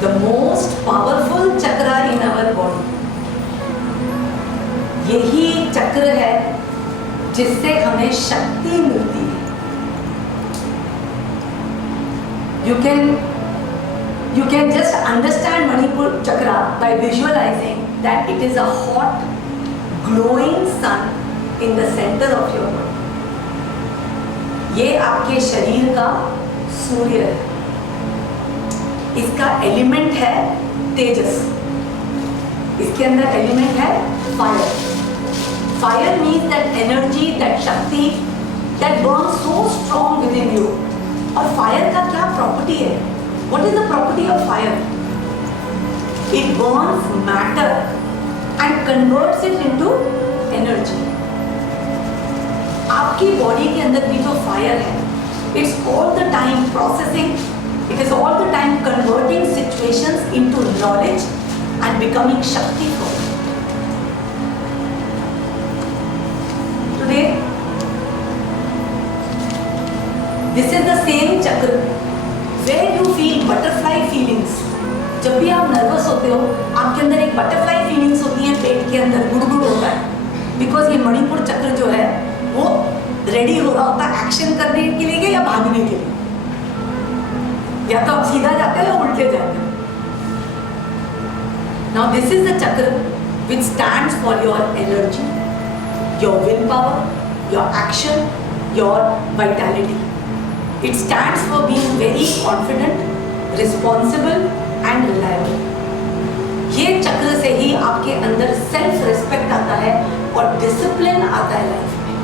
the most powerful chakra in our body. यही चक्र है जिससे हमें शक्ति मिलती है. You can just understand Manipur chakra by visualizing that it is a hot, glowing sun in the center of your body. ये आपके शरीर का सूर्य है. इसका एलिमेंट है तेजस. इसके अंदर एलिमेंट है fire. Fire means that energy, that shakti that burns so strong within you. और fire का क्या property है? What is the property of fire? It burns matter and converts it into energy. आपकी body के अंदर भी जो fire है, it's all the time processing. It is all the time converting situations into knowledge and becoming shakti for it. Today, this is the same chakra where you feel butterfly feelings. जब भी आप nervous होते हो, आपके अंदर एक butterfly feelings होती हैं, पेट के अंदर गुड़गुड़ होता है. बिकॉज ये मणिपुर चक्र जो है वो रेडी हो रहा होता है एक्शन करने के लिए या भागने के लिए. या तो आप सीधा जाते हो या उल्टे जाते हो. Now this is the chakra which stands for your energy, your willpower, your action, your vitality. It stands for being very confident, responsible and reliable. ये चक्र से ही आपके अंदर सेल्फ रिस्पेक्ट आता है और डिसिप्लिन आता है लाइफ में.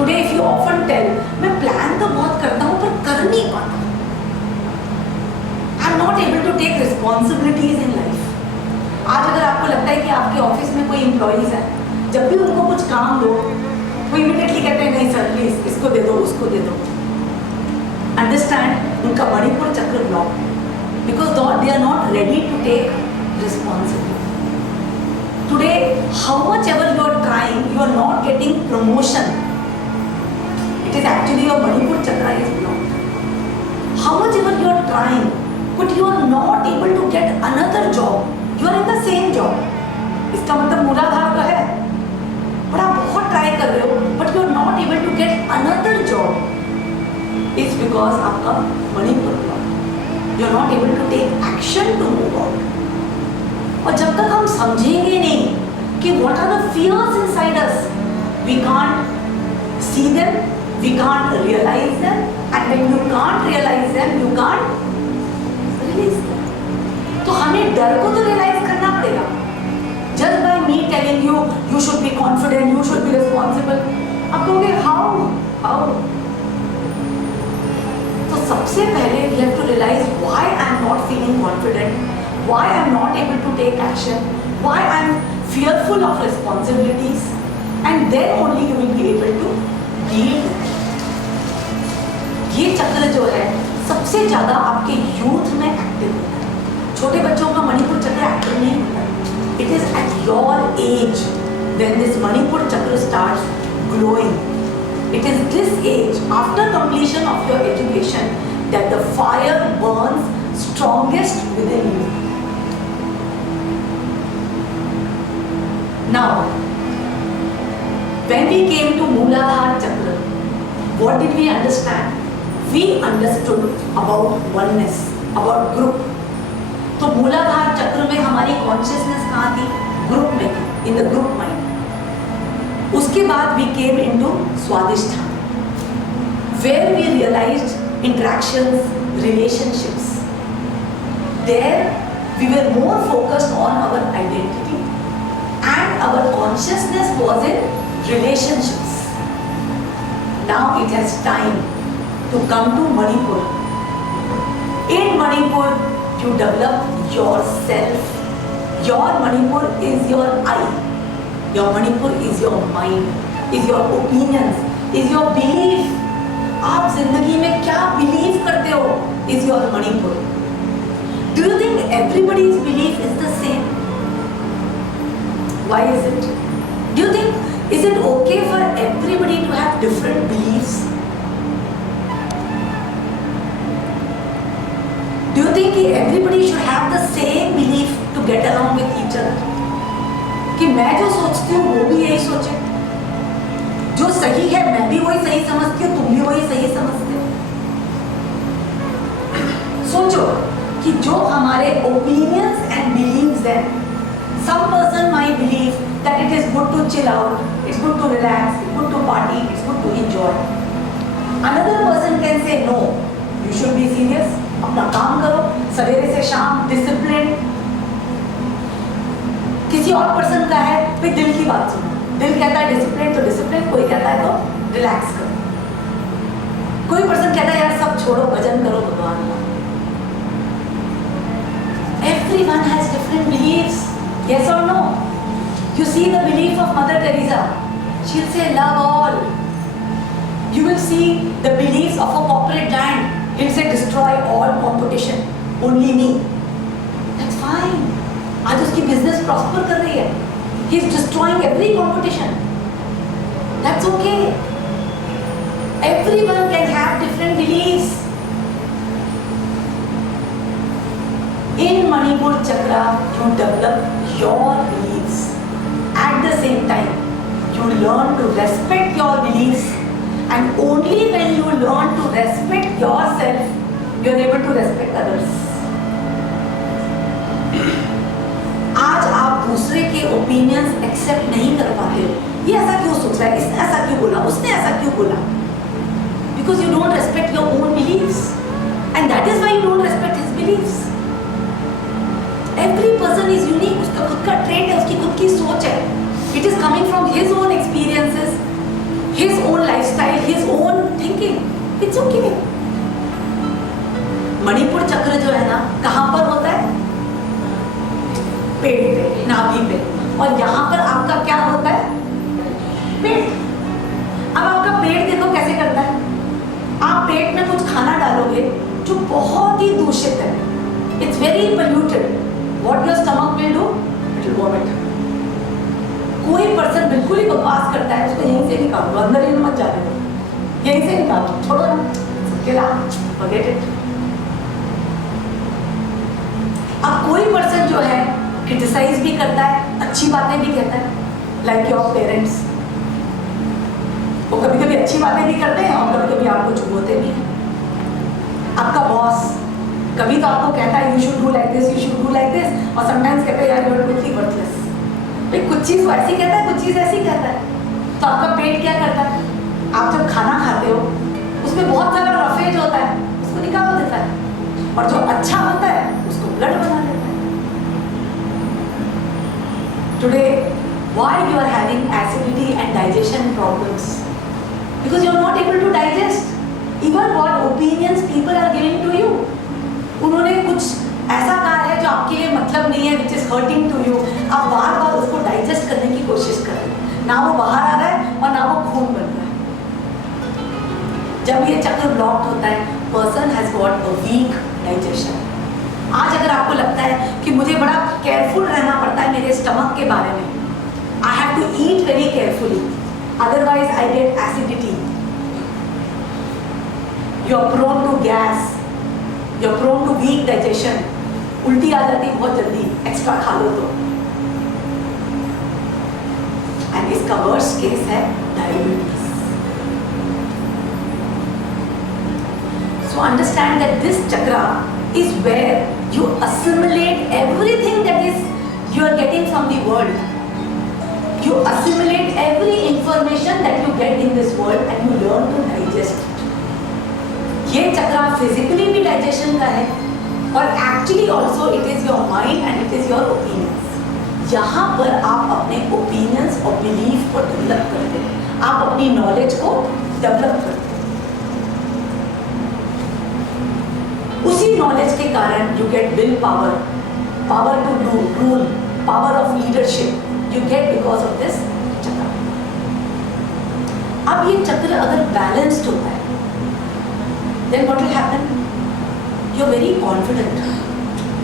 Today if you often tell, मैं प्लान तो बहुत करता हूँ पर कर नहीं पाता. I'm not able to take responsibilities in life. आज अगर आपको लगता है कि आपके ऑफिस में कोई एम्प्लॉइज है, जब भी उनको कुछ काम दो वो इमीडिएटली कहते हैं नहीं सर प्लीज इसको दे दो उसको दे दो. अंडरस्टैंड, उनका मणिपुर चक्र ब्लॉक है because they are not ready to take responsibility. Today how much ever you are trying, you are not getting promotion. It is actually your Manipur chakra is blocked. How much ever you are trying but you are not able to get another job. You are in the same job. इसका मतलब मूलाधार तो है, पर आप बहुत try कर रहे हो, but you are not able to get another job. It's because आपका Manipur block. You are not able to take action to move out. और जब तक हम समझेंगे नहीं कि what are the fears inside us, we can't see them, we can't realize them, and when you can't realize them, you can't तो हमें डर को तो रियलाइज करना पड़ेगा. Just by me telling you you should be confident, you should be responsible, आप कहोगे how. तो सबसे पहले we have to realise why I am not feeling confident, why I am not able to take action, why I am fearful of responsibilities, and then only you will be able to deal. ये चक्र जो है सबसे ज्यादा आपके youth में active होता है. छोटे बच्चों का मणिपुर चक्र एक्टिव नहीं होता. It is at your age when this Manipur chakra starts glowing. It is this age after completion of your education that the fire burns strongest within you. Now when we came to Muladhar chakra, what did we understand? We understood about oneness, about group. तो मूलाधार चक्र में हमारी consciousness कहाँ थी? Group में थी, in the group mind. उसके बाद we came into Swadhisthana, where we realized interactions, relationships. There we were more focused on our identity and our consciousness was in relationships. Now it has time to come to Manipur. In Manipur, you develop yourself. Your Manipur is your I. Your Manipur is your mind, is your opinions, is your belief. आप जिंदगी में क्या believe करते हो is your Manipur. Do you think everybody's belief is the same? Why is it? Do you think is it okay for everybody to have different beliefs? Do you think everybody should have the same belief to get along with each other. कि मैं जो सोचती हूँ वो भी यही सोचे, जो सही है मैं भी वही सही समझती हूँ, तुम भी वही सही समझते हो. सोचो कि जो हमारे opinions and beliefs हैं, some person might believe that it is good to chill out, it's good to relax, it's good to party, it's good to enjoy. Another person can say no, you should be serious, अपना काम करो, सवेरे से शाम discipline. किसी और person का है फिर दिल की बात सुनो, दिल कहता है डिसिप्लिन तो डिसिप्लिन, कोई कहता है तो रिलैक्स करो, कोई पर्सन कहता है यार सब छोड़ो भजन करो भगवान का. Everyone has different beliefs, yes or no? You see the belief of Mother Teresa, she'll say love all. You will see the beliefs of a corporate giant, he'll say destroy all competition, only me. That's fine. आज उसकी business prosper कर रही है, he is destroying every competition. That's okay. Everyone can have different beliefs. In Manipur Chakra, you develop your beliefs. At the same time, you learn to respect your beliefs, and only when you learn to respect yourself, you are able to respect others. आज आप दूसरे के opinions accept नहीं कर पाते हो, ये ऐसा क्यों सोच रहा है, इसने ऐसा क्यों बोला, उसने ऐसा क्यों बोला, because you don't respect your own believes, and that is why you don't respect his believes. Every person is unique, उसका खुद का ट्रेट है, उसकी खुद की सोच है. It is coming from his own experiences, his own lifestyle, his own thinking. It's okay. Manipur चक्र जो है ना, कहाँ पर होता है? पेट पे, नाभि पे. और यहाँ पर आपका क्या होता है? पेट. अब आपका पेट देखो कैसे करता है. आप पेट में कुछ खाना डालोगे जो बहुत ही दूषित है, it's very polluted. What your stomach will do? It will vomit. कोई पर्सन बिल्कुल ही बकवास करता है, उसको यहीं से निकालो, अंदर ही मत जाने दो, यहीं से निकालो, छोड़ो ना, क्या फॉरगेट इट. अब कोई पर्सन जो है क्रिटिसाइज भी करता है, अच्छी बातें भी कहता है, लाइक योर पेरेंट्स. वो कभी कभी अच्छी बातें भी करते हैं और कभी कभी आपको चुभोते भी हैं. आपका बॉस कभी तो आपको कहता है you should do like this, you should do like this, और समटाइम्स कहता है यार यू आर टोटली वर्थलेस. भाई कुछ चीज़ वैसी कहता है, कुछ चीज़ ऐसी कहता है. तो आपका पेट क्या करता है? आप जब खाना खाते हो उसमें बहुत सारा रफेज होता है, उसको निकाल देता है, और जो अच्छा होता है उसको ब्लड बना देता है. Today, why you are having acidity and digestion problems? Because you are not able to digest. Even what opinions people are giving to you. उन्होंने कुछ ऐसा कहा है जो आपके लिए मतलब नहीं है, which is hurting to you. आप बार बार उसको डाइजेस्ट करने की कोशिश कर रहे हैं. ना वो बाहर आ रहा है और ना वो खून बन रहा है. जब ये चक्र ब्लॉक्ड होता है, person has got a weak digestion. आज अगर आपको लगता है कि मुझे बड़ा केयरफुल रहना पड़ता है मेरे स्टमक के बारे में, I have to eat very carefully, otherwise I get acidity, you are prone to gas, you are prone to weak digestion, उल्टी आ जाती बहुत जल्दी एक्स्ट्रा खा लो तो. एंड इसका वर्स्ट केस है diabetes. So understand that this chakra is where you assimilate everything that is you are getting from the world. You assimilate every information that you get in this world and you learn to digest it. ये चक्रा physically भी digestion का है, और actually also it is your mind and it is your opinions. यहाँ पर आप अपने opinions और belief को develop करते हैं, आप अपनी knowledge को develop करते हैं. उसी नॉलेज के कारण you get will power, power to do, rule, power of leadership you get because of this chakra. अब ये चक्र अगर बैलेंस्ड होता है, then what will happen? You are very confident,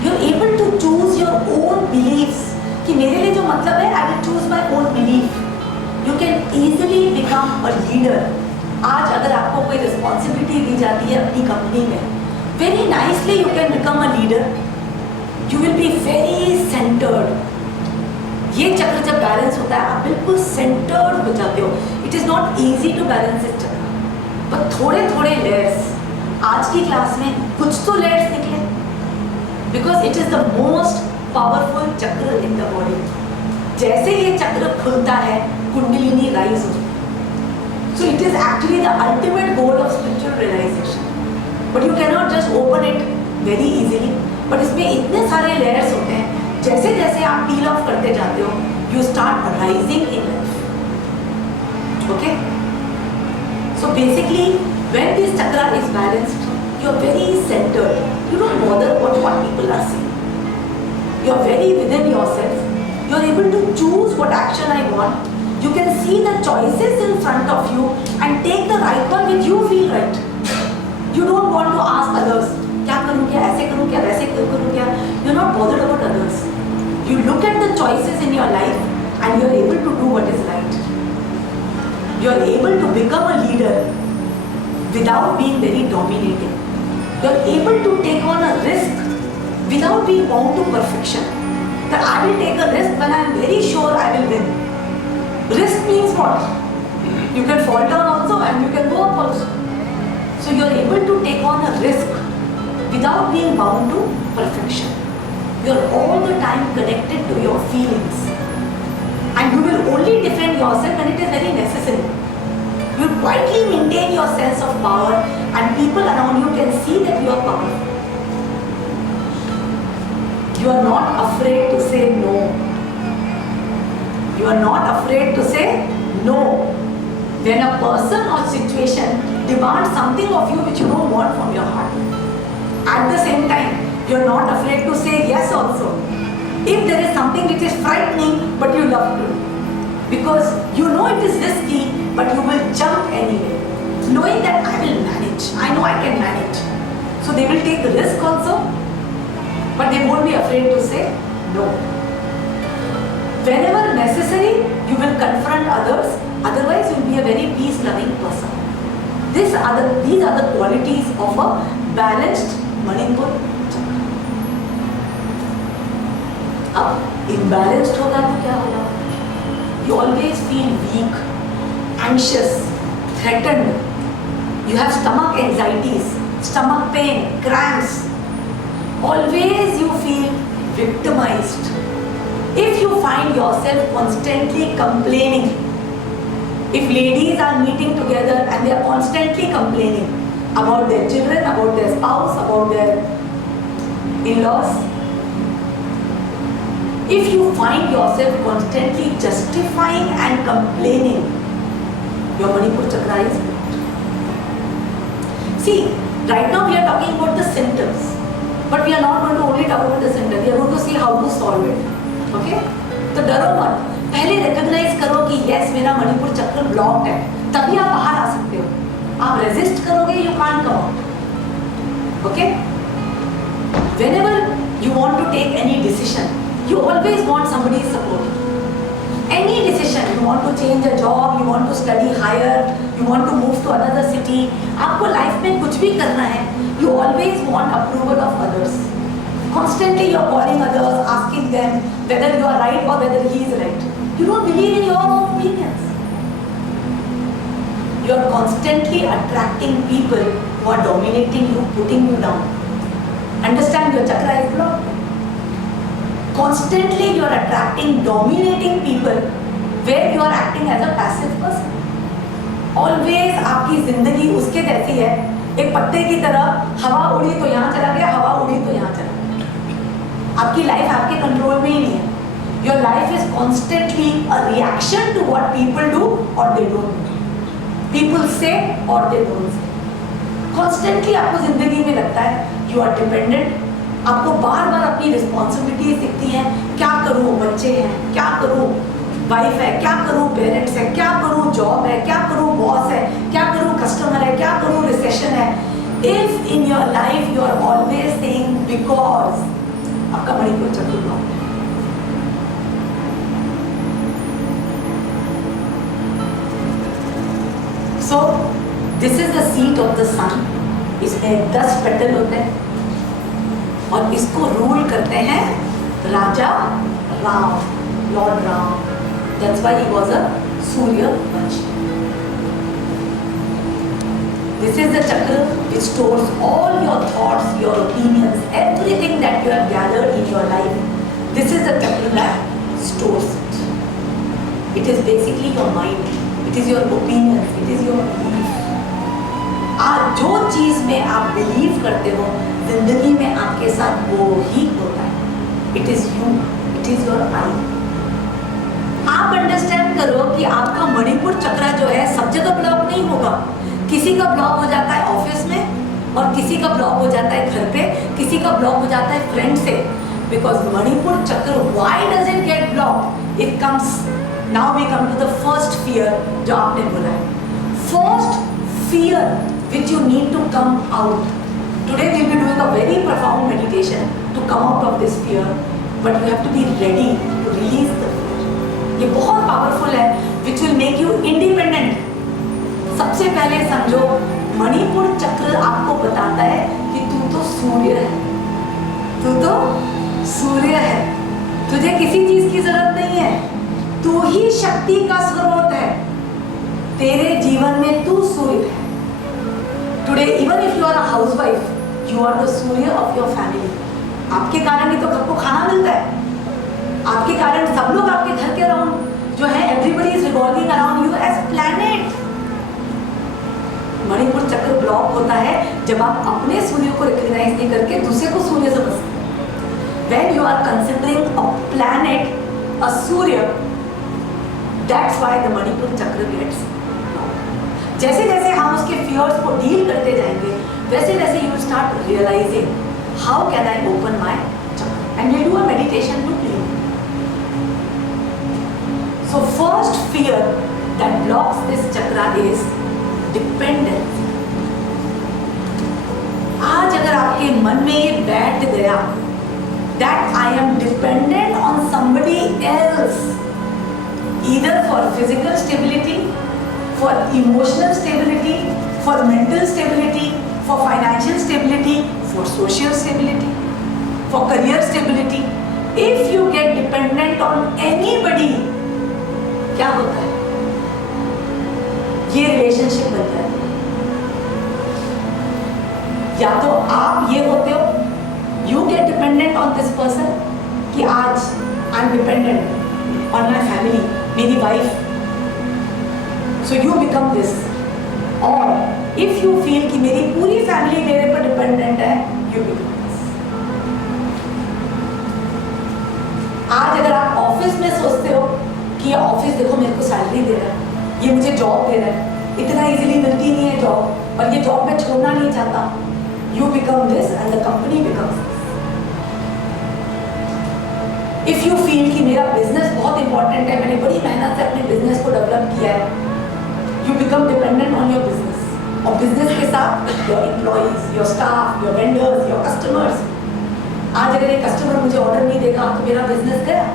you are able to choose your own believes, कि मेरे लिए जो मतलब है I will choose my own belief. You can easily become a leader. आज अगर आपको कोई रिस्पॉन्सिबिलिटी दी जाती है अपनी कंपनी में, very nicely you can become a leader. You will be very centered. ये चक्र जब बैलेंस होता है आप बिल्कुल सेंटर्ड हो जाते हो. It is not easy to balance this chakra, पर थोड़े थोड़े लेयर्स. आज की क्लास में कुछ तो लेयर्स निकले, because it is the most powerful चक्र इन द बॉडी. जैसे ये चक्र खुलता है कुंडलिनी राइज होती है. So it is actually the ultimate goal of spiritual realisation. But you can not just open it very easily. But इसमें इतने सारे लेयर्स होते हैं. जैसे जैसे आप पील ऑफ करते जाते हो, you start rising in life. Okay, so basically when this chakra is balanced, you are very centered. You don't bother about what people are saying. You are very within yourself. You are able to choose what action I want. You can see the choices in front of you and take the right one which you feel right. You don't want to ask others, क्या करूँ क्या, ऐसे करूँ क्या, वैसे करूँ क्या. You are not bothered about others. You look at the choices in your life and you are able to do what is right. You are able to become a leader without being very dominating. You are able to take on a risk without being bound to perfection. That I will take a risk when I am very sure I will win. Risk means what? You can fall down also and you can go up also. So you are able to take on a risk without being bound to perfection. You are all the time connected to your feelings. And you will only defend yourself when it is very necessary. You quietly maintain your sense of power and people around you can see that you are powerful. You are not afraid to say no. You are not afraid to say no. When a person or situation demands something of you which you don't want from your heart, at the same time, you are not afraid to say yes also. If there is something which is frightening but you love to, because you know it is risky, but you will jump anyway, knowing that I will manage. I know I can manage. So they will take the risk also, but they won't be afraid to say no. Whenever necessary, you will confront others. Otherwise, you will be a very peace-loving person. These are the qualities of a balanced Manipur chakra. अब imbalanced होगा तो क्या होगा? You always feel weak, anxious, threatened. You have stomach anxieties, stomach pain, cramps. Always you feel victimized. If you find yourself constantly complaining, if ladies are meeting together and they are constantly complaining about their children, about their spouse, about their in-laws, if you find yourself constantly justifying and complaining, your Manipur chakra is blocked. See, right now we are talking about the symptoms, but we are not going to only talk about the symptoms. We are going to see how to solve it. Okay? तो डरो मत. पहले recognize करो कि yes मेरा मणिपुर चक्र blocked है. तभी आप बाहर आ सकते हो. आप resist करोगे, you can't come out. Okay? Whenever you want to take any decision, you always want somebody's support. Any decision, you want to change a job, you want to study higher, you want to move to another city, आपको life में कुछ भी करना है, you always want approval of others. Constantly you are calling others, asking them whether you are right or whether he is right. You don't believe in your own opinions. You are constantly attracting people who are dominating you, putting you down. Understand, your chakra is blocked. Constantly you are attracting dominating people where you are acting as a passive person. Always आपकी जिंदगी उसके जैसी है, एक पत्ते की तरह, हवा उड़ी तो यहाँ चला गया, हवा उड़ी तो यहाँ चला गया. आपकी लाइफ आपके कंट्रोल में ही नहीं है. Your life is constantly a reaction to what people do or they don't do. People say or they don't say. Constantly आपको जिंदगी में लगता है you are dependent. आपको बार बार अपनी रिस्पॉन्सिबिलिटीज दिखती हैं. क्या करूँ, बच्चे हैं, क्या करूँ, वाइफ है, क्या करूँ, पेरेंट्स है, क्या करूँ, जॉब है, क्या करूँ, बॉस है, क्या करूँ, कस्टमर है, क्या करूँ, रिसेशन है. If in your life you are always saying because, आपका मणिपुर चक्र ब्लॉक है. So this is the seat of the sun. इसमें 10 पेटल होते हैं. और इसको रूल करते हैं Raja Ram, lord Ram. That's why he was a Surya Vanshi. This is the chakra which stores all your thoughts, your opinions, everything that you have gathered in your life. This is the chakra that stores it. It is basically your mind. It is your opinions. It is your belief. आज जो चीज में आप believe करते हो जिंदगी में आपके साथ वो ही होता है. It is you. It is your I. आप अंडरस्टैंड करो कि आपका मणिपुर चक्रा जो है सब जगह ब्लॉक नहीं होगा. किसी का ब्लॉक हो जाता है ऑफिस में और किसी का ब्लॉक हो जाता है घर पे, किसी का ब्लॉक हो जाता है फ्रेंड से. Because Manipur chakra why does it get block? It comes, now we come to the first fear जो आपने बोला है. First fear which you need to come out. Today we will be doing a very profound meditation to come out of this fear, but you have to be ready to release the fear. ये बहुत powerful है, which will make you independent. सबसे पहले समझो मणिपुर चक्र आपको बताता है कि तू तो सूर्य है, तू तो सूर्य है, तुझे किसी चीज की जरूरत नहीं है, तू ही शक्ति का स्रोत है, तेरे जीवन में तू सूर्य है. Today, even if you are a housewife, you are the Surya of your family. आपके कारण ही तो सबको खाना मिलता है. आपके कारण सब लोग आपके घर के अराउंड जो है, everybody is revolving around you as planet. Manipur chakra block होता है जब आप अपने सूर्य को रिकॉग्नाइज नहीं करके दूसरे को सूर्य समझते हैं. When you are considering a planet, a Surya, that's why the Manipur चक्र gets. जैसे जैसे हम उसके फियर्स को डील करते जाएंगे वैसे वैसे you start realising how can I open my chakra and you do a meditation to clean. So first fear that blocks this chakra is dependence. आज अगर आपके मन में ये बैठ गया that I am dependent on somebody else, either for physical stability, for emotional stability, for mental stability, for financial stability, for social stability, for career stability. If you get dependent on anybody, क्या होता है? ये relationship बनता है. या तो आप ये होते हो, you get dependent on this person, कि आज I'm dependent on my family, मेरी wife. So you become this. और if you feel कि मेरी पूरी फैमिली मेरे पर डिपेंडेंट है, you become this. आज अगर आप ऑफिस में सोचते हो कि ये ऑफिस देखो मेरे को सैलरी दे रहा है, ये मुझे जॉब दे रहा है, इतना इजीली मिलती नहीं है जॉब और ये जॉब मैं छोड़ना नहीं चाहता, you become this and the company becomes this. If you feel कि मेरा बिजनेस बहुत इंपॉर्टेंट है, मैंने बड़ी मेहनत से अपने बिजनेस को डेवलप किया है, you become dependent on your business. और business के साथ your employees, your staff, your vendors, your customers. आज अगर एक कस्टमर मुझे ऑर्डर नहीं देगा तो मेरा बिजनेस गया.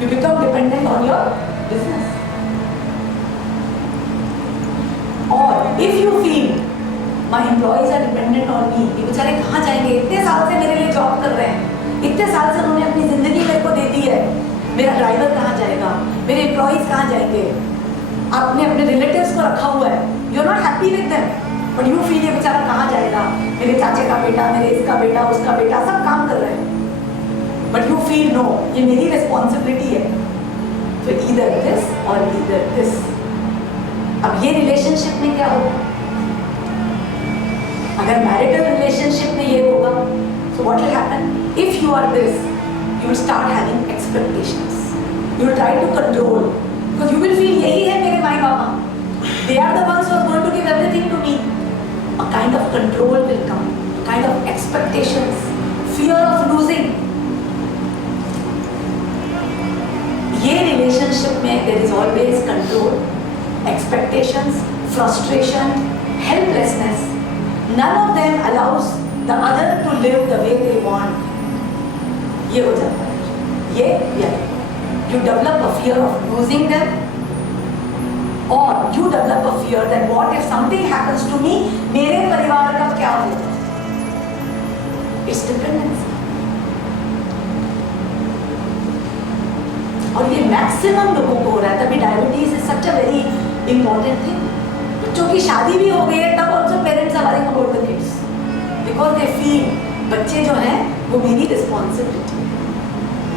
You become dependent on your business. और if you feel my employees are dependent on me, ये बेचारे कहाँ जाएंगे? इतने साल से मेरे लिए जॉब कर रहे हैं, इतने साल से उन्होंने अपनी जिंदगी मेरे को दे दी है, मेरा ड्राइवर कहाँ जाएगा, मेरे एम्प्लॉइज कहाँ जाएंगे? आपने अपने रिलेटिव्स को रखा हुआ है, you are not happy with them, but you feel ये बेचारा कहाँ जाएगा, मेरे चाचे का बेटा, मेरे इसका बेटा, उसका बेटा सब काम कर रहे हैं, बट यू फील नो ये मेरी रिस्पॉन्सिबिलिटी है. तो ईदर दिस और ईदर दिस. अब ये रिलेशनशिप में क्या होगा? अगर मैरिटल रिलेशनशिप में ये होगा so what will happen? If you are this, you will start having expectations. You will try to control. Because you will feel यही है मेरे माई बाबा, they are the ones who are going to give everything to me. A kind of control will come, a kind of expectations, fear of losing. ये relationship में there is always control, expectations, frustration, helplessness. None of them allows the other to live the way they want. ये हो जाता है, ये yeah. You develop a fear of losing them, or you develop a fear that what if something happens to me, मेरे परिवार का क्या होगा? It's dependency. और ये मैक्सिमम लोगों को हो रहा है, तभी diabetes is such a very important thing. बच्चों की शादी भी हो गई है तब also parents are worrying about the kids because they feel बच्चे जो हैं वो मेरी responsibility,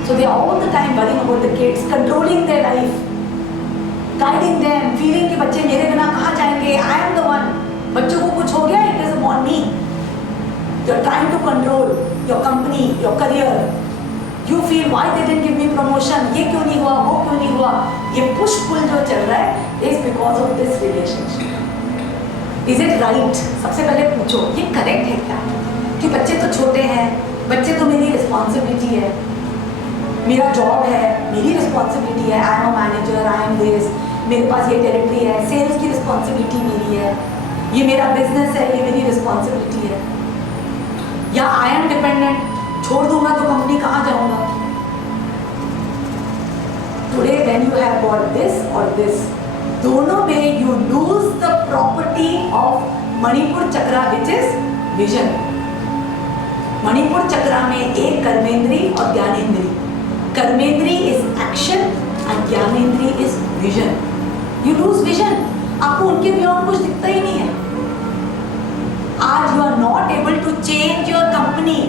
so they are all the time worrying about the kids, controlling their life, guiding them, feeling कि बच्चे मेरे बिना कहाँ जाएंगे, आई एम द वन। बच्चों को कुछ हो गया, it is upon me. You are trying to control your company, your career, you feel why they didn't give me promotion, ये क्यों नहीं हुआ, वो क्यों नहीं हुआ। ये पुश पुल जो चल रहा है is because of this relationship. Is it right? सबसे पहले पूछो ये करेक्ट है क्या, कि बच्चे तो छोटे हैं, बच्चे तो मेरी रिस्पॉन्सिबिलिटी है, मेरा जॉब है, मेरी रिस्पॉन्सिबिलिटी है, I am a manager, I am this, मेरे पास ये टेरिटरी है, सेल्स की रिस्पॉन्सिबिलिटी मेरी है, ये मेरा बिजनेस है, ये मेरी रिस्पॉन्सिबिलिटी है। या आई एम डिपेंडेंट, छोड़ दूंगा तो कंपनी कहाँ जाऊंगा। Today when you have got this और दिस, दोनों में you lose the property of Manipur chakra which is vision. Manipur chakra में एक कर्मेंद्री और ज्ञानेंद्री, कर्मेंद्री इज एक्शन एंड ज्ञानेंद्री is vision. You lose vision, आपको उनके बियॉन्ड कुछ दिखता ही नहीं है। आज you are not able to change your company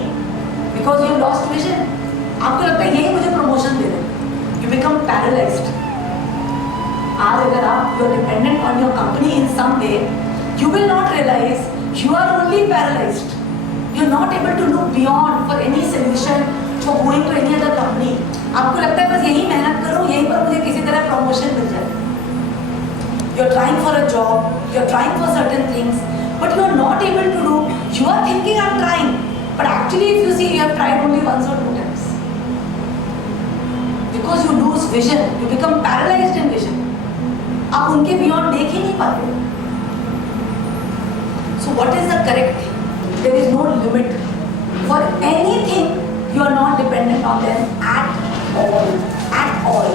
because you lost vision. आपको लगता है यही मुझे प्रमोशन दे दे, यू बिकम पैरालाइज्ड। आज अगर आप you are dependent on your company in some way, you will not realise you are only paralysed. You are not able to look beyond for any solution for going to any other company. आपको लगता है बस यही मेहनत करो, यहीं पर मुझे किसी तरह प्रमोशन मिल जाए। You are trying for a job, you are trying for certain things, but you are not able to do. You are thinking I am trying, but actually if you see you have tried only once or two times, because you lose vision, you become paralyzed in vision. आप उनके beyond देख ही नहीं पाते। So what is the correct thing? There is no limit for anything. You are not dependent on them at all, at all.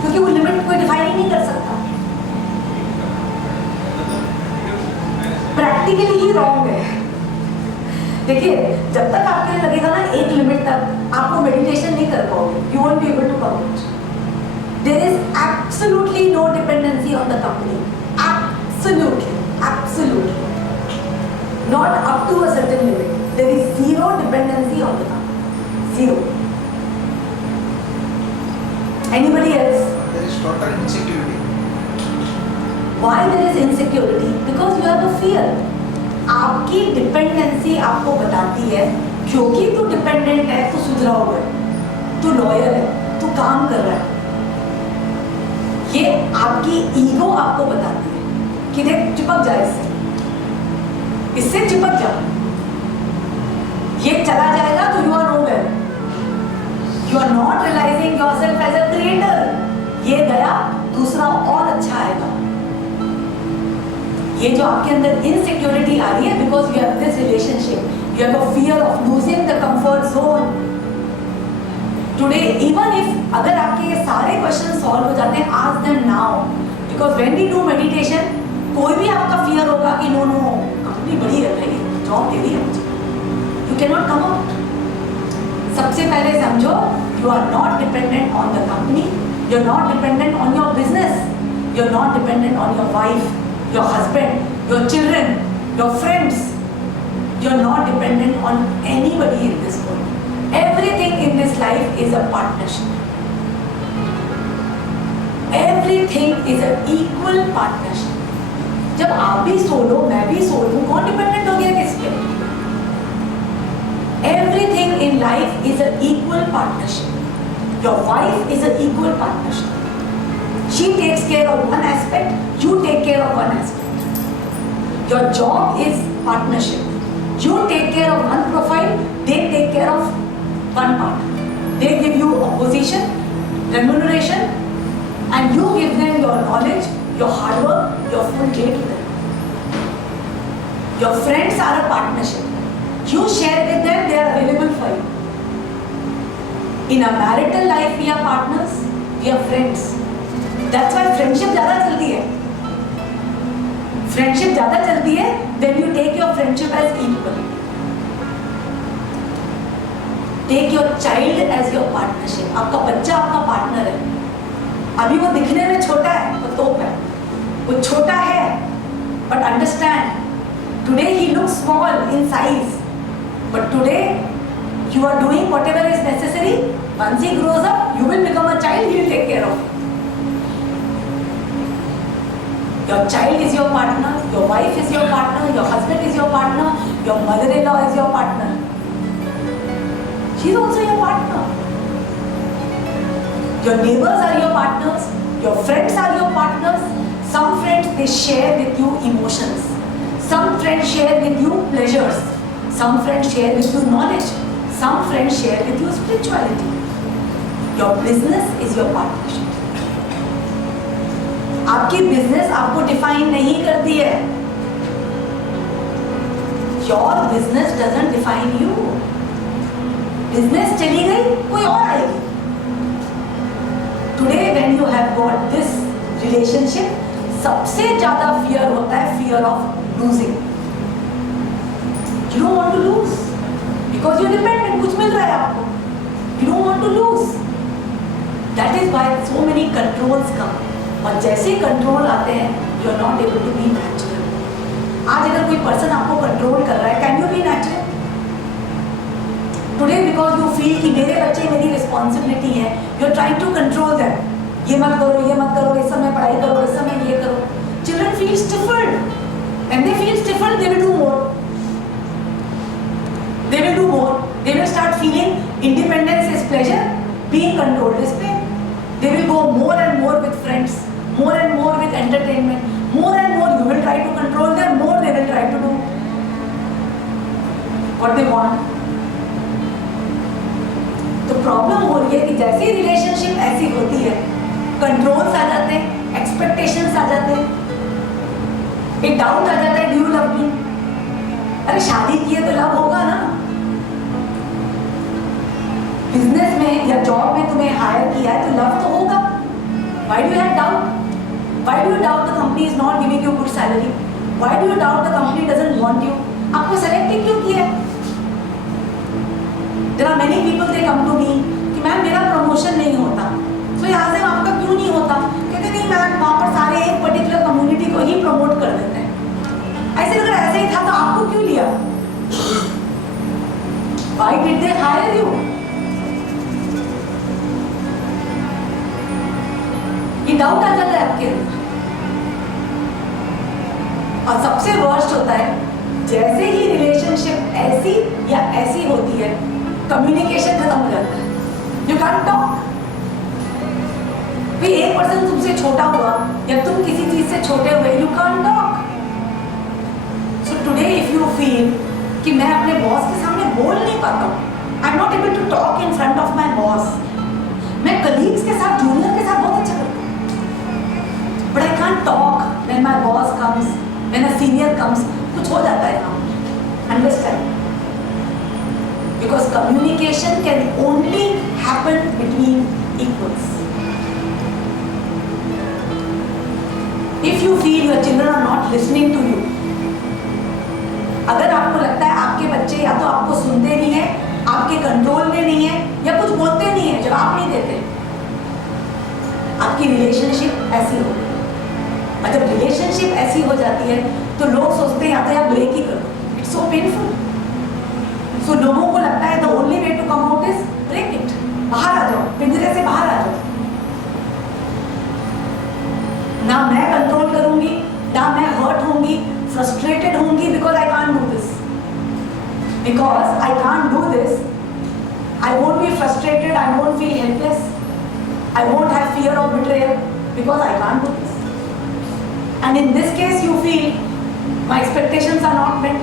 क्योंकि वो limit कोई define ही नहीं कर सकता। प्रैक्टिकली ही रॉन्ग है। देखिए जब तक आपके लिए लगेगा ना एक लिमिट तक आपको मेडिटेशन नहीं कर पाओगे, you won't be able to commit. There is absolutely no dependency on the company, absolutely, absolutely not up to a certain limit. There is zero dependency on the company, zero. Anybody else? There is total insecurity. Why there is insecurity? Because you have a fear. आपकी dependency आपको बताती है क्योंकि तू dependent है, तू सुधरा हुआ है, तू लॉयल है, तू काम कर रहा है। ये आपकी ईगो आपको बताती है कि देख चिपक जा इससे चिपक जा, ये चला जाएगा तो you are nowhere. You are not realising yourself as a creator. ये गया, दूसरा और अच्छा आएगा। ये जो आपके अंदर इनसिक्योरिटी आ रही है because you have this relationship, you have a fear of losing the comfort zone. Today even if अगर आपके ये सारे क्वेश्चन सॉल्व हो जाते हैं, ask them now, because when we do meditation कोई भी आपका फियर होगा कि नो नो कंपनी बड़ी है भाई, जॉब दे दी है मुझे, you can not come out. सबसे पहले समझो you are not dependent on the company, you are not dependent on your business, you are not dependent on your wife, your husband, your children, your friends. You're not dependent on anybody in this world. Everything in this life is a partnership. Everything is an equal partnership. जब आप भी solo, मैं भी सोलूं, कौन dependent हो गया किस पे? Everything in life is an equal partnership. Your wife is an equal partnership. She takes care of one aspect, you take care of one aspect. Your job is partnership. You take care of one profile, they take care of one part. They give you a position, remuneration, and you give them your knowledge, your hard work, your full day to them. Your friends are a partnership. You share with them, they are available for you. In a marital life, we are partners, we are friends. That's why friendship ज़्यादा चलती है। Friendship ज़्यादा चलती है when you take your friendship as equal. Take your child as your partnership. आपका बच्चा आपका partner है। अभी वो दिखने में छोटा है, वो तोप है, वो छोटा है, but understand today he looks small in size, but today you are doing whatever is necessary. Once he grows up, you will become a child, he will take care of you. Your child is your partner, your wife is your partner, your husband is your partner, your mother-in-law is your partner. She is also your partner. Your neighbors are your partners, your friends are your partners. Some friends, they share with you emotions. Some friends share with you pleasures. Some friends share with you knowledge. Some friends share with you spirituality. Your business is your partnership. आपकी business आपको define नहीं करती है. Your business doesn't define you. Business चली गई, कोई और आएगी. Today when you have got this relationship, सबसे ज़्यादा fear होता है fear of losing. You don't want to lose. Because you're dependent, कुछ मिल रहा है आपको. You don't want to lose. That is why so many controls come. और जैसे कंट्रोल आते हैं, you are not able to be natural. आज अगर कोई पर्सन आपको कंट्रोल कर रहा है, can you be natural? Today because you feel कि मेरे बच्चे मेरी रिस्पॉन्सिबिलिटी है, you are trying to control them. ये मत करो, ये मत करो, इस समय पढ़ाई करो, इस समय ये करो. Children feel stifled. When they feel stifled, they will do more. They will do more. They will start feeling independence is pleasure, being controlled is pain. They will go more and more with friends, more and more with entertainment, more and more you will try to control them, more they will try to do what they want. तो problem हो रही है कि जैसी relationship ऐसी होती है, controls आ जाते हैं, एक्सपेक्टेशंस आ जाते हैं, एक डाउट आ जाता है, डू यू लव मी? अरे शादी की है तो लव होगा ना. बिजनेस में या जॉब में तुम्हें हायर किया है तो लव तो होगा. Why do you have doubt? Why do you doubt the company is not giving you good salary? Why do you doubt the company doesn't want you? आपको सेलेक्ट ही क्यों किया? There are many people they come to me कि ma'am मेरा promotion नहीं होता. तो यहाँ से आपका क्यों नहीं होता? कहते नहीं मैम वहाँ पर सारे एक पर्टिकुलर कम्युनिटी को ही प्रमोट कर देते हैं. ऐसे अगर ऐसे ही था तो आपको क्यों लिया? Why did they hire you? ये डाउट आ जाता है आपके अंदर. और सबसे वर्स्ट होता है जैसे ही रिलेशनशिप ऐसी या ऐसी होती है, कम्युनिकेशन खत्म हो जाता है. You can talk. भाई एक पर्सन तुमसे छोटा हुआ या तुम किसी चीज से छोटे हुए, you can talk. So today if you feel कि मैं अपने बॉस के सामने बोल नहीं पाता हूँ, I am not able to talk in front of my boss. मैं कलीग्स के साथ, जूनियर के साथ बहुत अच्छा करता हूँ, but I can't talk when my boss comes, when a senior comes. कुछ हो जाता है ना. Understand? Because communication can only happen between equals. If you feel your children are not listening to you, अगर आपको लगता है आपके बच्चे या तो आपको सुनते नहीं है, आपके कंट्रोल में नहीं है, या कुछ बोलते नहीं है, जवाब नहीं देते, आपकी रिलेशनशिप ऐसी हो गई. और जब रिलेशनशिप ऐसी हो जाती है तो लोग सोचते हैं या तो आप ब्रेक ही करो. It's so painful. सो लोगों को लगता है the only way to come out is break it. बाहर आ जाओ, पिंजरे से बाहर आ जाओ. ना मैं कंट्रोल करूंगी, ना मैं हर्ट होंगी, फ्रस्ट्रेटेड होंगी, because I can't do this. Because I can't do this, I won't be frustrated, I won't feel helpless, I won't have fear of betrayal, because I can't do this. And in this case you feel my expectations are not met,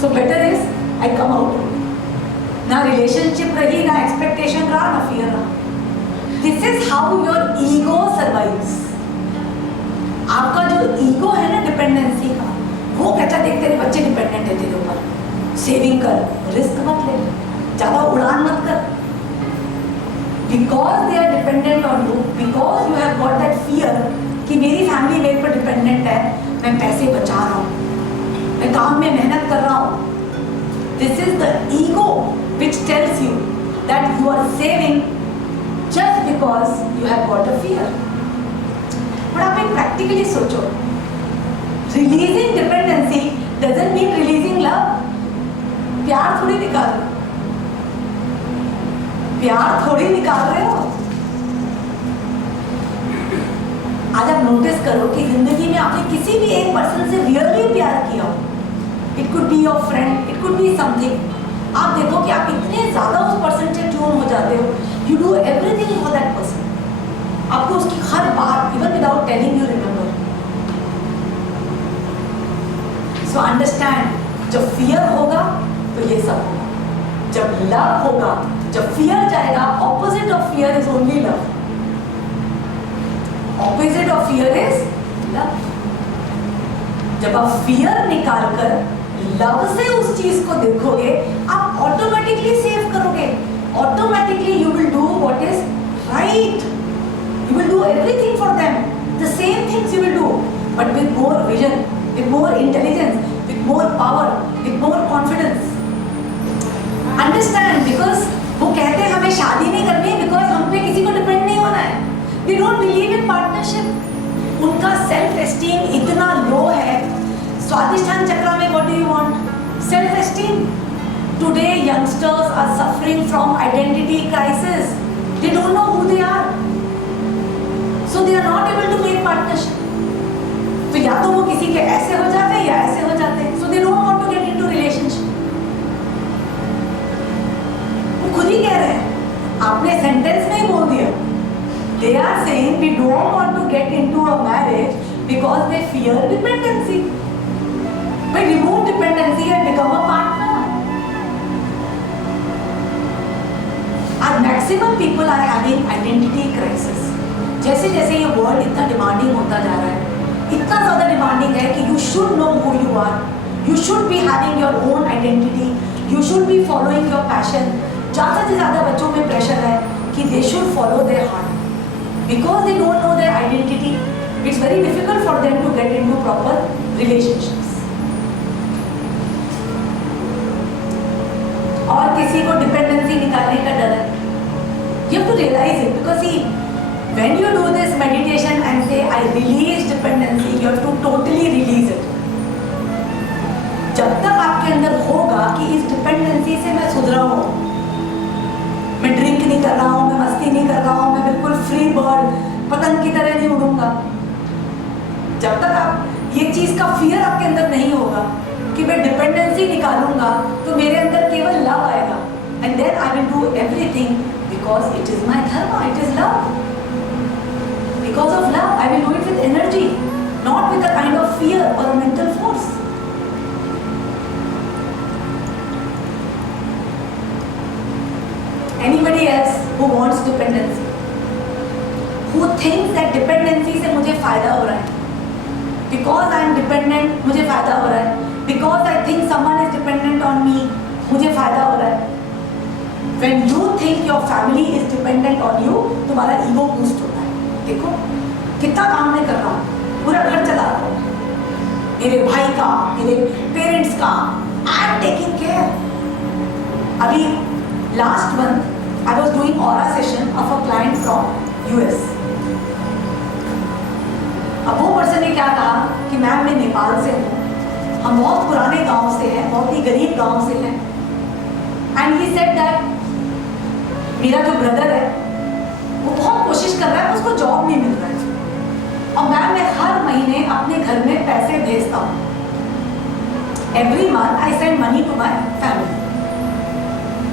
so better is I come out. ना relationship रही, ना expectation रहा, ना fear रहा. This is how your ego survives. आपका जो ego है ना डिपेंडेंसी का, वो कहता देख तेरे बच्चे डिपेंडेंट है तेरे ऊपर, सेविंग कर, रिस्क मत ले, ज़्यादा उड़ान मत कर. Because they are dependent on you, because you have got that fear कि मेरी फैमिली मेरे पर डिपेंडेंट है, मैं पैसे बचा रहा हूँ, मैं काम में मेहनत कर रहा हूँ. This is the ego which tells you that you are saving just because you have got a fear. But आप एक practically सोचो, releasing dependency doesn't mean releasing love. प्यार थोड़ी निकाल रहे हो। आज आप नोटिस करो कि जिंदगी में आपने किसी भी एक पर्सन से रियली प्यार किया हो, it could be your friend, it could be something, आप देखो कि आप इतने ज्यादा उस पर्सन से ट्यून हो जाते हो, you do everything for that person, आपको उसकी हर बात even without telling you remember. So understand, जब फियर होगा तो ये सब होगा, जब लव होगा, जब फियर जाएगा, opposite of fear is only love. Opposite of fear is love. जब आप फियर निकालकर लव से उस चीज को देखोगे, आप ऑटोमेटिकली सेव करोगे, automatically you will do what is right, you will do everything for them, the same things you will do, but with more vision, with more intelligence, with more power, with more confidence. Understand, because वो कहते हैं हमें शादी नहीं करनी because हम पे किसी को डिपेंड नहीं होना है। They don't believe in partnership. उनका सेल्फ एस्टीम इतना लो है। स्वादिष्ठान चक्र में what do you want? Self esteem. Today youngsters are suffering from identity crisis. They don't know who they are, so they are not able to make partnership. तो या तो वो किसी के ऐसे हो जाते हैं या ऐसे हो जाते हैं, so they don't want to get into relationship. वो खुद ही कह रहे हैं, आपने सेंटेंस में ही बोल दिया। They are saying we don't want to get into a marriage because they fear dependency. But remove dependency and become a partner. Our maximum people are having identity crisis. जैसे जैसे ये वर्ल्ड इतना demanding होता जा रहा है, इतना ज़्यादा डिमांडिंग है कि you should know who you are, you should be having your own identity, you should be following your passion. ज़्यादा से ज़्यादा बच्चों में प्रेशर है कि they should follow their heart. Because they don't know their identity, it's very difficult for them to get into proper relationships. और किसी को डिपेंडेंसी निकालने का डर है। You have to realize it because see, when you do this meditation and say I release dependency, you have to totally release it. जब तक आपके अंदर होगा कि इस डिपेंडेंसी से मैं सुधरा हूँ, मैं ड्रिंक नहीं कर रहा हूँ, मैं मस्ती नहीं कर रहा हूँ, मैं बिल्कुल फ्री बर्ड पतंग की तरह नहीं उड़ूंगा, जब तक आप ये चीज़ का फियर आपके अंदर नहीं होगा कि मैं डिपेंडेंसी निकालूंगा तो मेरे अंदर केवल लव आएगा, and then I will do everything because it is my dharma, it is love, because of love I will do it with energy, not with a kind of fear और a mental force. Anybody else who wants dependency, who thinks that dependency से मुझे फायदा हो रहा है, because I am dependent मुझे फायदा हो रहा है, because I think someone is dependent on me मुझे फायदा हो रहा है. When you think your family is dependent on you, तुम्हारा ego boost होता है. देखो कितना काम मैं कर रहा हूँ, पूरा घर चला रहा हूँ, मेरे भाई का, मेरे पेरेंट्स का, I am taking care. अभी last month I was doing aura session of a client from US. अब वो पर्सन ने क्या कहा कि मैम मैं नेपाल से हूँ, हम बहुत पुराने गांव से हैं, बहुत ही गरीब गांव से हैं, एंड ही सेड दैट मेरा जो ब्रदर है वो बहुत कोशिश कर रहा है, उसको जॉब नहीं मिल रहा है, और मैम मैं हर महीने अपने घर में पैसे भेजता हूँ. Every month I send money to my family.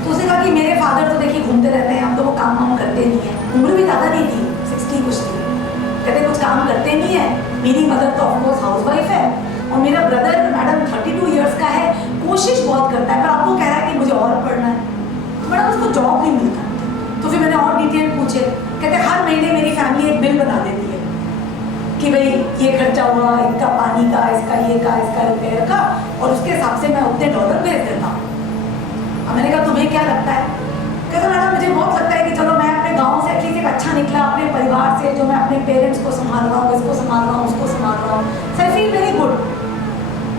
तो उसने कहा कि मेरे फादर तो देखिए घूमते रहते हैं, हम तो वो काम वाम करते नहीं है, उम्र भी ज़्यादा नहीं थी, 60 कुछ थी, कहते कुछ काम करते नहीं है. मेरी मदर तो ऑफकोर्स हाउस वाइफ है, और मेरा ब्रदर मैडम 32 ईयर्स का है, कोशिश बहुत करता है, पर आपको कह रहा है कि मुझे और पढ़ना है, तो मैडम उसको जॉब नहीं मिलता. तो फिर मैंने और डिटेल पूछे, कहते हर महीने मेरी फैमिली एक बिल बना देती है कि भाई ये खर्चा हुआ, इसका पानी का, इसका ये का, इसका रिपेयर का, और उसके हिसाब से मैं उतने डॉलर भेज देता हूँ. मैंने कहा तुम्हें क्या लगता है? कहते मैडम मुझे बहुत लगता है कि चलो मैं अपने गांव से एटलीस्ट एक अच्छा निकला, अपने परिवार से, जो मैं अपने पेरेंट्स को संभाल रहा हूँ, इसको संभाल रहा हूँ, उसको संभाल रहा हूँ, so I feel very good.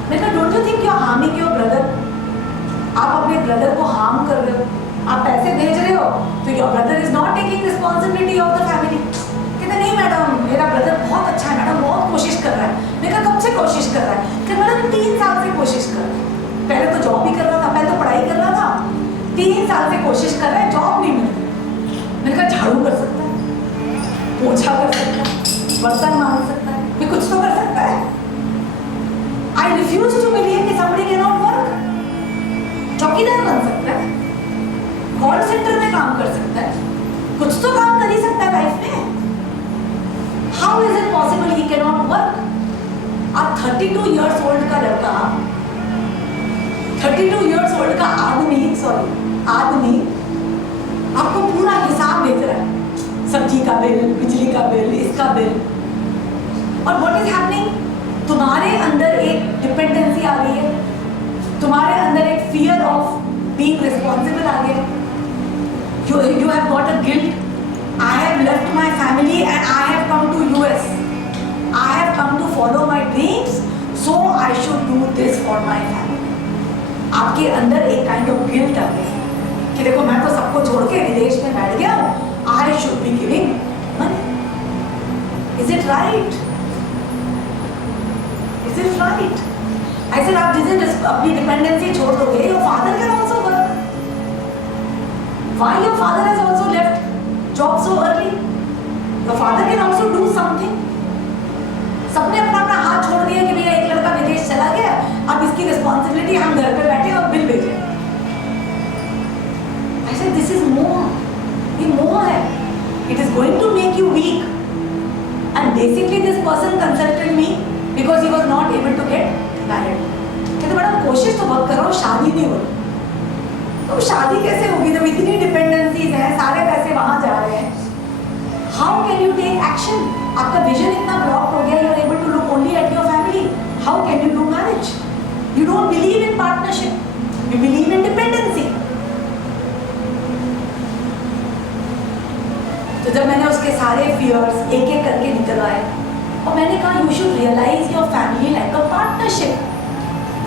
मैंने कहा don't you think you are harming your brother? आप अपने ब्रदर को हार्म कर रहे हो, आप पैसे भेज रहे हो, तो your brother is not taking responsibility of the family. कहते नहीं मैडम, मेरा ब्रदर बहुत अच्छा है मैडम, बहुत कोशिश कर रहा है। मैंने कहा कब से कोशिश कर रहा है? कि मैडम 3 साल से कोशिश कर रहा है। पहले तो जॉब ही कर रहा था, पहले तो पढ़ाई कर रहा था, 3 साल से कोशिश कर रहा है, जॉब नहीं मिल रही। मैंने कहा झाड़ू कर सकता है, पोछा कर सकता है, बर्तन मांज सकता है, ये कुछ तो कर सकता है। आई रिफ्यूज टू बिलीव कि somebody cannot work। चौकीदार बन सकता है, कॉल सेंटर में काम कर सकता है, कुछ तो काम कर ही सकता है लाइफ में। How is it possible he cannot work? आप 32 इयर्स ओल्ड का लड़का, 32 इयर्स ओल्ड का आदमी आपको पूरा हिसाब भेज रहा है, सब्जी का बिल, बिजली का बिल, इसका बिल। और व्हाट इज हैपनिंग? तुम्हारे अंदर एक डिपेंडेंसी आ गई है, तुम्हारे अंदर एक फियर ऑफ बीइंग रिस्पॉन्सिबल आ गया। You have got a guilt. I have left my family and I have come to US. I have come to follow my dreams, so I should do this for my family. आपके अंदर एक kind of guilt आ गया कि देखो मैं तो सबको छोड़ के विदेश में बैठ गया हूँ, I should be giving money. Is it right? Is it right? I said आप जिस अपनी डिपेंडेंसी छोड़ दोगे, your father can also work. Why your father has also left job so early? Your father can also do something. सबने अपना अपना हाथ छोड़ दिया कि भैया एक लड़का विदेश चला गया, अब इसकी रिस्पॉन्सिबिलिटी हम घर पे बैठे और बिल भेजें। I said this is more. ये मोह है. It is going to make you weak. And basically this person consulted me because he was not able to get married. कहते मैडम कोशिश तो बहुत करो, शादी नहीं हो रही। तो शादी कैसे होगी जब इतनी डिपेंडेंसीज हैं, सारे पैसे वहां जा रहे हैं? How can you take action? आपका विजन इतना ब्लॉक हो गया, you are able to look only at your family. How can you do marriage? You don't believe in partnership, you believe in dependency. तो जब मैंने उसके सारे फियर्स एक एक करके निकलवाए और मैंने कहा you should realise your family like a partnership.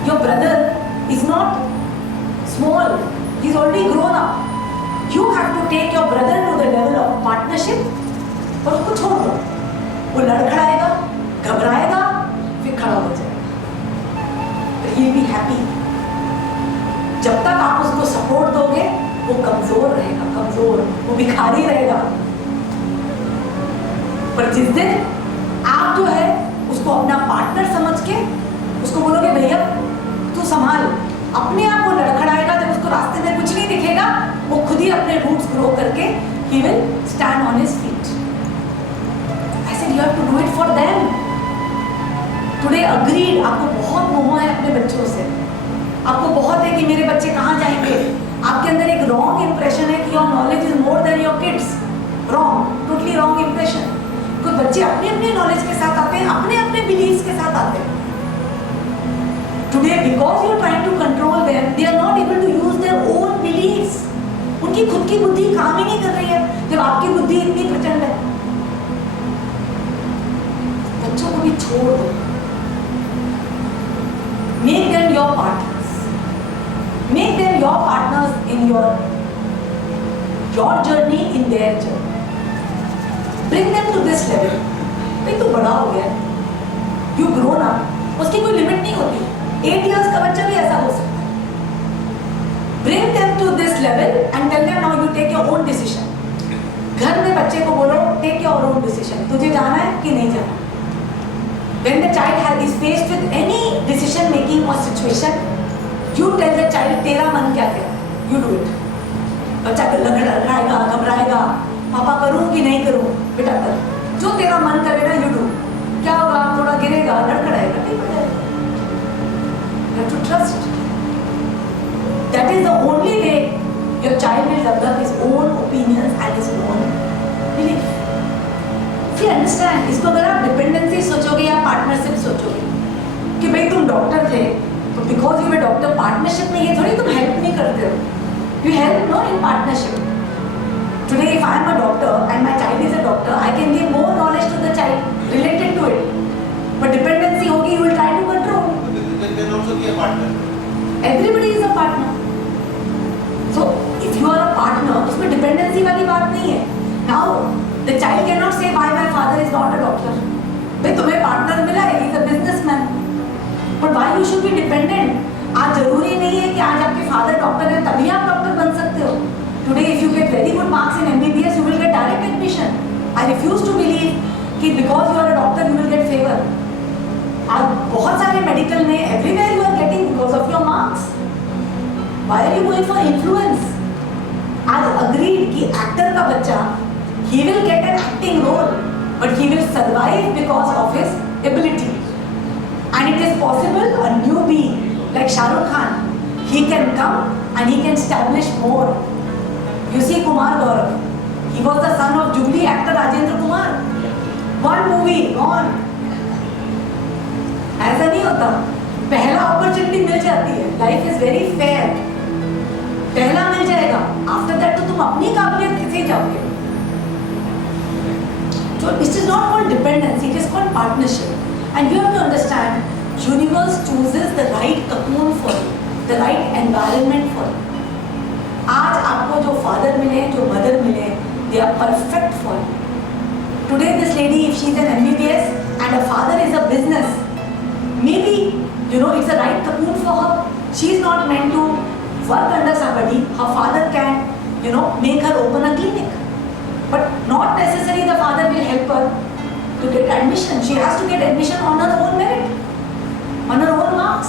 Your brother is not small, he's already grown up. You have to take your brother to the level of partnership और उसको छोड़ दो। वो लड़खड़ाएगा, घबराएगा, फिर खड़ा हो जाएगा। He'll be happy. जब तक आप उसको सपोर्ट दोगे, वो कमजोर रहेगा, कमजोर, वो भिखारी रहेगा। पर जिस दिन आप जो है उसको अपना पार्टनर समझ के उसको बोलोगे भैया तू संभाल, अपने आप वो लड़खड़ाएगा। जब उसको रास्ते में कुछ नहीं दिखेगा, वो खुद ही अपने रूट्स ग्रो करके he will stand on his feet. I said you have to do it for them. Today agreed, आपको बहुत मोह है अपने बच्चों से, आपको बहुत है कि मेरे बच्चे कहाँ जाएंगे। आपके अंदर एक रॉन्ग इंप्रेशन है कि your knowledge is more than your kids. Wrong, totally wrong impression. कुछ बच्चे अपने अपने नॉलेज के साथ आते हैं, अपने अपने बिलीव्स के साथ आते हैं। Today, because you are trying to control them, they are not able to use their own beliefs. उनकी खुद की बुद्धि काम ही नहीं कर रही है जब आपकी बुद्धि इतनी प्रचंड है। बच्चों को भी छोड़ दो। Make them your partners. Make them your partners in your journey, in their journey. Bring them to this level. भाई तू बड़ा हो गया, you grown up. उसकी कोई लिमिट नहीं होती। 8 years का बच्चा भी ऐसा हो सकता है। Bring them to this level and tell them now you take your own decision. घर में बच्चे को बोलो take your own decision. तुझे जाना है कि नहीं जाना? When the child is faced with any decision making or situation, you tell the child तेरा मन क्या कहता है, you do it. बच्चा लड़खड़ाएगा, घबराएगा, पापा करूँ कि नहीं करूँ? बेटा कर, जो तेरा मन करेगा you do. क्या होगा? थोड़ा गिरेगा, लड़खड़ाएगा, ठीक हो जाएगा। You have to trust. That is the only way your child will develop his own opinions and his own belief. See, understand? इसको अगर आप डिपेंडेंसी सोचोगे या पार्टनरशिप सोचोगे कि भाई तुम डॉक्टर थे तो because you way doctor, partnership में ये थोड़ी तुम हेल्प नहीं करते हो, you help no in partnership. Today, if I am a doctor and my child is a doctor, I can give more knowledge to the child related to it. But dependency होगी, you will try to control. They can also be a partner. Everybody is a partner. So if you are a partner, उसमें dependency वाली भाई तुम्हें partner मिला है, is a businessman, but why you should be dependent? आज जरूरी नहीं है कि आज आपके फादर डॉक्टर हैं तभी आप डॉक्टर बन सकते हो. Today if you get very good marks in MBBS you will get direct admission. I refuse to believe कि because you are a doctor you will get favour. आज बहुत सारे मेडिकल में everywhere you are getting because of your marks. Why are you going for influence? आज agreed कि actor का बच्चा he will get an acting role but he will survive because of his ability, and it is possible a newbie like Shah Rukh Khan, he can come and he can establish more. You see Kumar Gaurav, he was the son of Jubilee actor Rajendra Kumar. One movie gone. ऐसा नहीं होता, पहला opportunity मिल जाती है. Life is very fair, पहला मिल जाएगा, after that तो तुम अपनी काबिलियत से जाओगे. So it is not called dependency, it is called partnership. And you have to understand, universe chooses the right cocoon for you, the right environment for you. आज आपको जो father मिले, जो mother मिले, they are perfect for you. Today this lady, if she is an MBBS and her father is a business, maybe it's a right cocoon for her. She is not meant to work under somebody. Her father can make her open a clinic. But not necessarily the father will help her to get admission. She has to get admission on her own merit, on her own marks.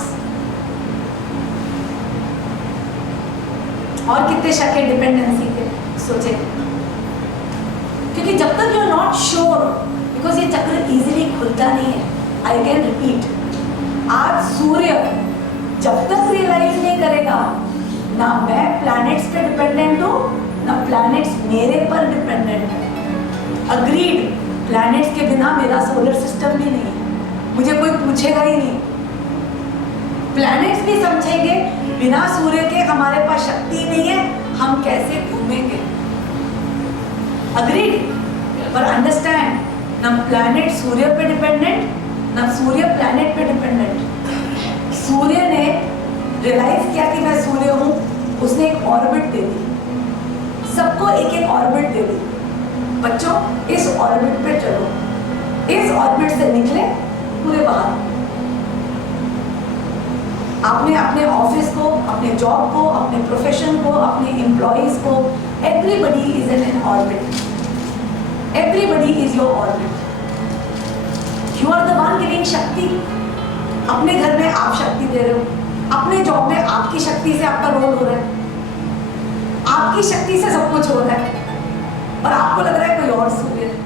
और कितने शक है dependency के, सोचे. क्योंकि जब तक you are not sure, because ये चक्र इजीली खुलता नहीं है. आई कैन रिपीट, आज सूर्य जब तक रियलाइज नहीं करेगा ना मैं प्लैनेट्स पे डिपेंडेंट हूँ ना प्लैनेट्स मेरे पर डिपेंडेंट है. अग्रीड, प्लैनेट्स के बिना मेरा सोलर सिस्टम भी नहीं है, मुझे कोई पूछेगा ही नहीं. प्लैनेट्स भी समझेंगे बिना सूर्य के हमारे पास शक्ति नहीं है, हम कैसे घूमेंगे. अग्रीड, पर अंडरस्टैंड, ना प्लैनेट सूर्य पे डिपेंडेंट ना सूर्य प्लैनेट पे डिपेंडेंट. सूर्य ने रियलाइज किया कि मैं सूर्य हूँ, उसने एक ऑर्बिट दे दी, सबको एक एक ऑर्बिट दे दी. बच्चों इस ऑर्बिट पे चलो, इस ऑर्बिट से निकले पूरे बाहर. आपने अपने ऑफिस को, अपने जॉब को, अपने प्रोफेशन को, अपने एम्प्लॉइज को, everybody is in an orbit. Everybody is your orbit. You are the one giving shakti. अपने घर में आप शक्ति दे रहे हो, अपने जॉब में आपकी शक्ति से आपका रोल हो रहा है, आपकी शक्ति से सब कुछ हो रहा है, और आपको लग रहा है कोई और सूर्य है.